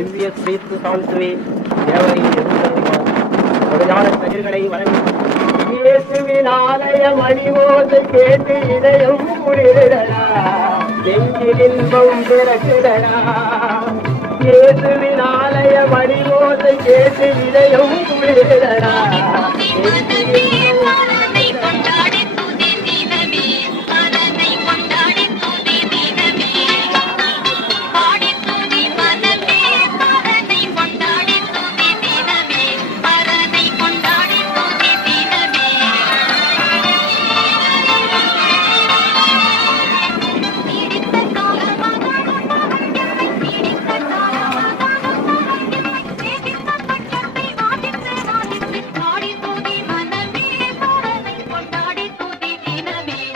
திவ்ய ஸ்ரீத்து சான்சுவே தேவரை ஒரு பயிர்களை வழங்கி இயேசுவின் ஆலய மணிவோதை கேட்டு இதயம் குளிரடா கேட்டு இதயம்